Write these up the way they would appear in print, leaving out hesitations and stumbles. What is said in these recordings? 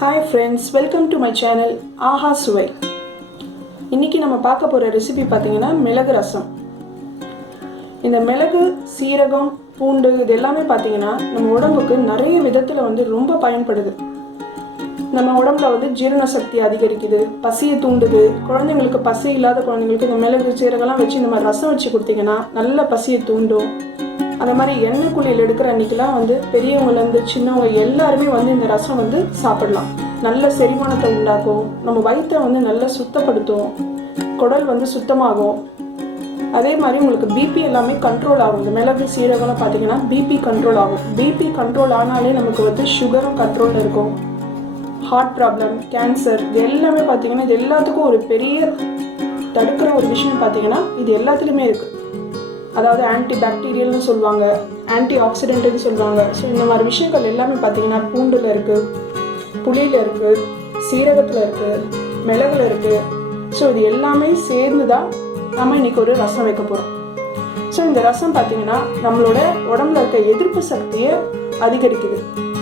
Hi friends, welcome to my channel ஆஹா சுவை. இன்னைக்கு நம்ம பார்க்க போற ரெசிபி பார்த்தீங்கன்னா மிளகு ரசம். இந்த மிளகு, சீரகம், பூண்டு இது எல்லாமே பார்த்தீங்கன்னா நம்ம உடம்புக்கு நிறைய விதத்துல ரொம்ப பயன்படுது. நம்ம உடம்புல ஜீரண சக்தி அதிகரிக்குது, பசியை தூண்டுது. குழந்தைங்களுக்கு பசி இல்லாத குழந்தைங்களுக்கு இந்த மிளகு, சீரகம்லாம் வச்சு இந்த மாதிரி ரசம் வச்சு கொடுத்தீங்கன்னா நல்ல பசியை தூண்டும். அந்த மாதிரி எண்ணெய் குளியல் எடுக்கிற அன்றைக்கெலாம் பெரியவங்கலேருந்து சின்னவங்க எல்லாருமே இந்த ரசம் சாப்பிடலாம். நல்ல செரிமானத்தை உண்டாக்கும், நம்ம வயிற்றை நல்லா சுத்தப்படுத்தும், குடல் சுத்தமாகும். அதே மாதிரி உங்களுக்கு பிபி எல்லாமே கண்ட்ரோல் ஆகும். இந்த மிளகு சீரகம்லாம் பார்த்தீங்கன்னா பிபி கண்ட்ரோல் ஆகும். பிபி கண்ட்ரோல் ஆனாலே நமக்கு சுகரும் கண்ட்ரோலில் இருக்கும். ஹார்ட் ப்ராப்ளம், கேன்சர் இது எல்லாமே பார்த்தீங்கன்னா இது எல்லாத்துக்கும் ஒரு பெரிய தடுக்கிற ஒரு விஷயம் பார்த்தீங்கன்னா இது எல்லாத்துலேயுமே இருக்குது. அதாவது ஆன்டி பாக்டீரியல்னு சொல்லுவாங்க, ஆன்டி ஆக்சிடென்ட்னு சொல்லுவாங்க. ஸோ இந்த மாதிரி விஷயங்கள் எல்லாமே பார்த்தீங்கன்னா பூண்டில் இருக்குது, புளியில் இருக்குது, சீரகத்தில் இருக்குது, மிளகுல இருக்குது. ஸோ இது எல்லாமே சேர்ந்து தான் நம்ம இன்றைக்கி ஒரு ரசம் வைக்க போகிறோம். ஸோ இந்த ரசம் பார்த்தீங்கன்னா நம்மளோட உடம்புல இருக்க எதிர்ப்பு சக்தியை அதிகரிக்குது.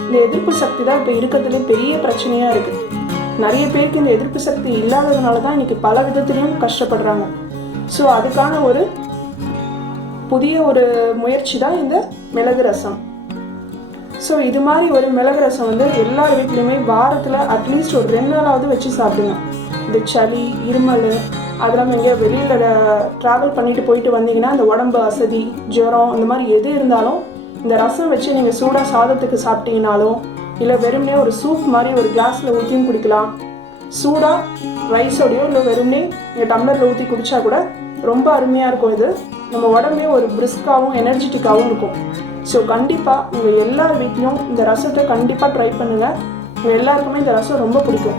இந்த எதிர்ப்பு சக்தி தான் இப்போ இருக்கிறதுலே பெரிய பிரச்சனையாக இருக்குது. நிறைய பேருக்கு இந்த எதிர்ப்பு சக்தி இல்லாததுனால தான் இன்றைக்கி பல விதத்துலேயும் கஷ்டப்படுறாங்க. ஸோ அதுக்கான ஒரு புதிய ஒரு முயற்சி தான் இந்த மிளகு ரசம். ஸோ இது மாதிரி ஒரு மிளகு ரசம் எல்லார் வீட்லேயுமே வாரத்தில் அட்லீஸ்ட் ஒரு 2 நாளாவது வச்சு சாப்பிடுங்க. இந்த சளி, இருமல், அதெல்லாம் எங்கேயா வெளியில் ட்ராவல் பண்ணிட்டு போயிட்டு வந்தீங்கன்னா இந்த உடம்பு அசதி, ஜுரம் இந்த மாதிரி எது இருந்தாலும் இந்த ரசம் வச்சு நீங்கள் சூடாக சாதத்துக்கு சாப்பிட்டீங்கனாலும் இல்லை வெறும்னே ஒரு சூப் மாதிரி ஒரு கிளாஸில் ஊற்றியும் குடிக்கலாம். சூடாக ரைஸோடையோ இல்லை வெறும்னே நீங்கள் டம்ளரில் ஊற்றி குடித்தா கூட ரொம்ப அருமையாக இருக்கும். இது நம்ம உடம்பே ஒரு பிரிஸ்காகவும் எனர்ஜெட்டிக்காகவும் இருக்கும். ஸோ கண்டிப்பாக உங்கள் எல்லார் வீட்லேயும் இந்த ரசத்தை கண்டிப்பாக ட்ரை பண்ணுங்கள். உங்கள் எல்லாருக்குமே இந்த ரசம் ரொம்ப பிடிக்கும்.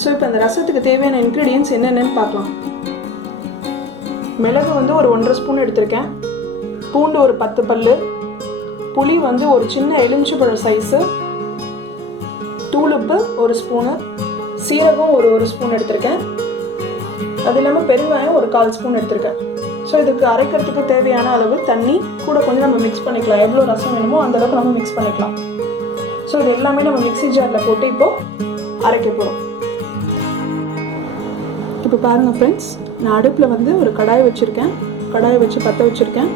ஸோ இப்போ இந்த ரசத்துக்கு தேவையான இன்க்ரீடியன்ஸ் என்னென்னு பார்க்கலாம். மிளகு ஒரு 1.5 ஸ்பூன் எடுத்திருக்கேன், பூண்டு ஒரு 10 பல்லு, புளி ஒரு சின்ன எலுமிச்சைப்பழம் சைஸு, தூளுப்பு 1 ஸ்பூனு, சீரகம் ஒரு ஸ்பூன் எடுத்திருக்கேன். அது இல்லாமல் பெருங்காயம் ஒரு 1/4 ஸ்பூன் எடுத்திருக்கேன். ஸோ இதுக்கு அரைக்கிறதுக்கு தேவையான அளவு தண்ணி கூட கொஞ்சம் நம்ம மிக்ஸ் பண்ணிக்கலாம். எவ்வளோ ரசம் வேணுமோ அந்தளவுக்கு நம்ம மிக்ஸ் பண்ணிக்கலாம். ஸோ இது எல்லாமே நம்ம மிக்ஸி ஜாரில் போட்டு இப்போது அரைக்க போகிறோம். இப்போ பாருங்கள் ஃப்ரெண்ட்ஸ், நான் அடுப்பில் ஒரு கடாய் வச்சுருக்கேன், கடாயை வச்சு பற்ற வச்சுருக்கேன்.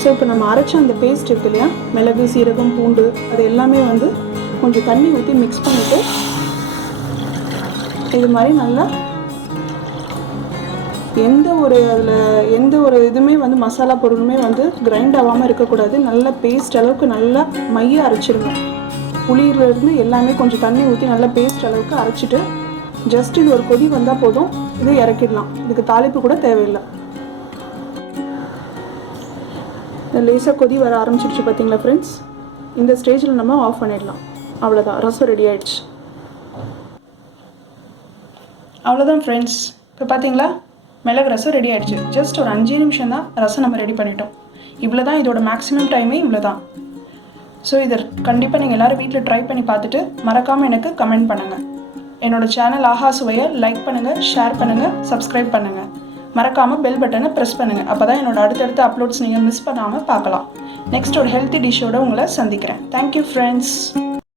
ஸோ இப்போ நம்ம அரைச்ச அந்த பேஸ்ட் இருக்கு இல்லையா, மிளகு, சீரகம், பூண்டு அது எல்லாமே கொஞ்சம் தண்ணி ஊற்றி மிக்ஸ் பண்ணிவிட்டு இது மாதிரி நல்லா எந்த ஒரு இதுவுமே மசாலா பொருளுமே கிரைண்ட் ஆகாமல் இருக்கக்கூடாது. நல்ல பேஸ்ட் அளவுக்கு நல்லா மைய அரைச்சிருங்க. புளியிலேருந்து எல்லாமே கொஞ்சம் தண்ணி ஊற்றி நல்லா பேஸ்ட் அளவுக்கு அரைச்சிட்டு ஜஸ்ட் இது ஒரு கொதி வந்தால் போதும், இது இறக்கிடலாம். இதுக்கு தாளிப்பு கூட தேவையில்லை. லேசாக கொதி வர ஆரம்பிச்சிடுச்சு பார்த்தீங்களா ஃப்ரெண்ட்ஸ். இந்த ஸ்டேஜில் நம்ம ஆஃப் பண்ணிடலாம். அவ்வளோதான், ரசம் ரெடி ஆயிடுச்சு. அவ்வளோதான் ஃப்ரெண்ட்ஸ், இப்போ பார்த்தீங்களா மிளகு ரசம் ரெடி ஆகிடுச்சு. ஜஸ்ட் ஒரு 5 நிமிஷம் தான் ரசம் நம்ம ரெடி பண்ணிட்டோம். இவ்வளோ தான் இதோட மேக்ஸிமம் டைமே, இவ்வளோ தான். ஸோ இதை கண்டிப்பாக நீங்கள் எல்லோரும் வீட்டில் ட்ரை பண்ணி பார்த்துட்டு மறக்காமல் எனக்கு கமெண்ட் பண்ணுங்கள். என்னோடய சேனல் ஆஹா சுவையை லைக் பண்ணுங்கள், ஷேர் பண்ணுங்கள், சப்ஸ்கிரைப் பண்ணுங்கள். மறக்காமல் பெல் பட்டனை ப்ரெஸ் பண்ணுங்கள். அப்போ தான் என்னோடய அடுத்தடுத்த அப்லோட்ஸ் நீங்கள் மிஸ் பண்ணாமல் பார்க்கலாம். நெக்ஸ்ட் ஒரு ஹெல்த்தி டிஷ்ஷோடு உங்களை சந்திக்கிறேன். Thank you friends.